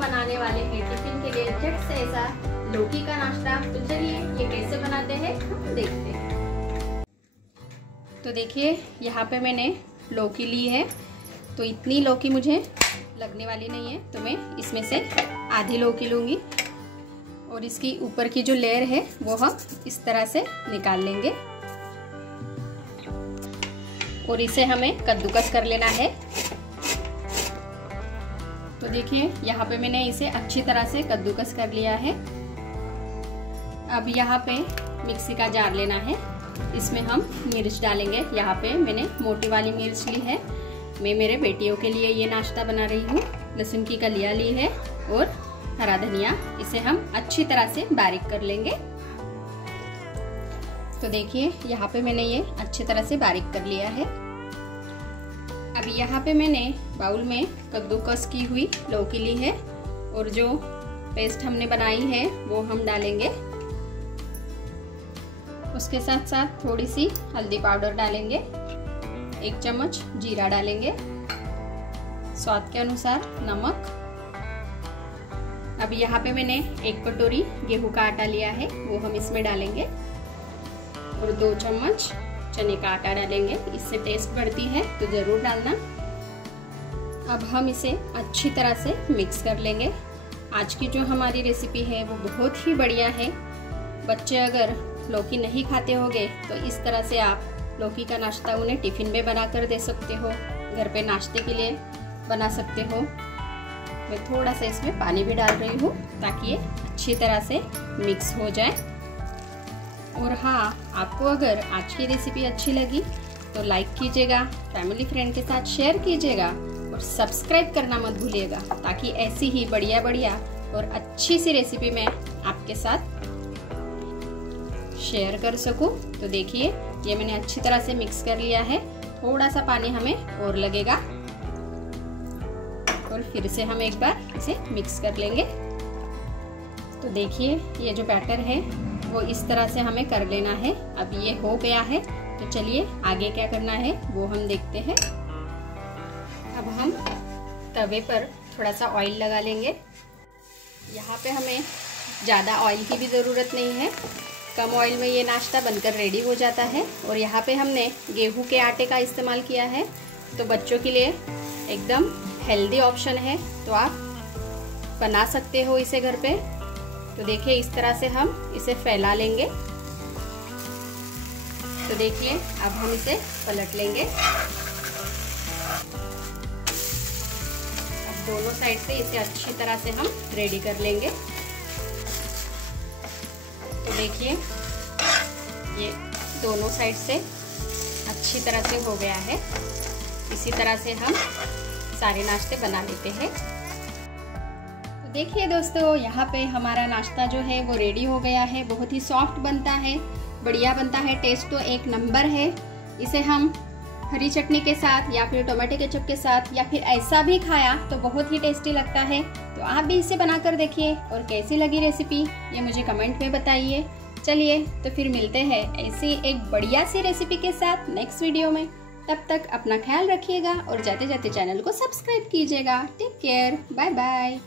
बनाने वाले हैं टिफिन के लिए झट से ऐसा लौकी का नाश्ता। तो चलिए ये कैसे बनाते हैं हम देखते हैं। तो देखिए यहाँ पे मैंने लौकी ली है। तो इतनी लौकी मुझे लगने वाली नहीं है, तो मैं इसमें से आधी लौकी लूँगी और इसकी ऊपर की जो लेयर है वो हम इस तरह से निकाल लेंगे और इसे हमें कद्दूकस कर लेना है। तो देखिए यहाँ पे मैंने इसे अच्छी तरह से कद्दूकस कर लिया है। अब यहाँ पे मिक्सी का जार लेना है, इसमें हम मिर्च डालेंगे। यहाँ पे मैंने मोटी वाली मिर्च ली है, मैं मेरे बेटियों के लिए ये नाश्ता बना रही हूँ। लहसुन की कलियाँ ली है और हरा धनिया, इसे हम अच्छी तरह से बारीक कर लेंगे। तो देखिए यहाँ पे मैंने ये अच्छी तरह से बारीक कर लिया है। अब यहाँ पे मैंने बाउल में कद्दूकस की हुई लौकी ली है और जो पेस्ट हमने बनाई है वो हम डालेंगे। उसके साथ साथ थोड़ी सी हल्दी पाउडर डालेंगे, 1 चम्मच जीरा डालेंगे, स्वाद के अनुसार नमक। अब यहाँ पे मैंने 1 कटोरी गेहूं का आटा लिया है, वो हम इसमें डालेंगे और 2 चम्मच चने का आटा डालेंगे। इससे टेस्ट बढ़ती है तो ज़रूर डालना। अब हम इसे अच्छी तरह से मिक्स कर लेंगे। आज की जो हमारी रेसिपी है वो बहुत ही बढ़िया है। बच्चे अगर लौकी नहीं खाते होंगे तो इस तरह से आप लौकी का नाश्ता उन्हें टिफिन में बना कर दे सकते हो, घर पे नाश्ते के लिए बना सकते हो। मैं थोड़ा सा इसमें पानी भी डाल रही हूँ ताकि ये अच्छी तरह से मिक्स हो जाए। और हाँ, आपको अगर आज की रेसिपी अच्छी लगी तो लाइक कीजिएगा, फैमिली फ्रेंड के साथ शेयर कीजिएगा और सब्सक्राइब करना मत भूलिएगा ताकि ऐसी ही बढ़िया बढ़िया और अच्छी सी रेसिपी मैं आपके साथ शेयर कर सकूं। तो देखिए ये मैंने अच्छी तरह से मिक्स कर लिया है। थोड़ा सा पानी हमें और लगेगा और फिर से हम एक बार इसे मिक्स कर लेंगे। तो देखिए ये जो बैटर है वो इस तरह से हमें कर लेना है। अब ये हो गया है, तो चलिए आगे क्या करना है वो हम देखते हैं। अब हम तवे पर थोड़ा सा ऑयल लगा लेंगे। यहाँ पे हमें ज़्यादा ऑयल की भी ज़रूरत नहीं है, कम ऑयल में ये नाश्ता बनकर रेडी हो जाता है। और यहाँ पे हमने गेहूं के आटे का इस्तेमाल किया है, तो बच्चों के लिए एकदम हेल्दी ऑप्शन है, तो आप बना सकते हो इसे घर पे। तो देखिए इस तरह से हम इसे फैला लेंगे। तो देखिए अब हम इसे पलट लेंगे। अब दोनों साइड से इसे अच्छी तरह से हम रेडी कर लेंगे। तो देखिए ये दोनों साइड से अच्छी तरह से हो गया है। इसी तरह से हम सारे नाश्ते बना लेते हैं। तो देखिए दोस्तों यहाँ पे हमारा नाश्ता जो है वो रेडी हो गया है। बहुत ही सॉफ्ट बनता है, बढ़िया बनता है, टेस्ट तो एक नंबर है। इसे हम हरी चटनी के साथ या फिर टोमेटो केचप के साथ या फिर ऐसा भी खाया तो बहुत ही टेस्टी लगता है। तो आप भी इसे बनाकर देखिए और कैसी लगी रेसिपी ये मुझे कमेंट में बताइए। चलिए तो फिर मिलते हैं ऐसी एक बढ़िया सी रेसिपी के साथ नेक्स्ट वीडियो में। तब तक अपना ख्याल रखिएगा और जाते जाते चैनल को सब्सक्राइब कीजिएगा। Take care, bye bye.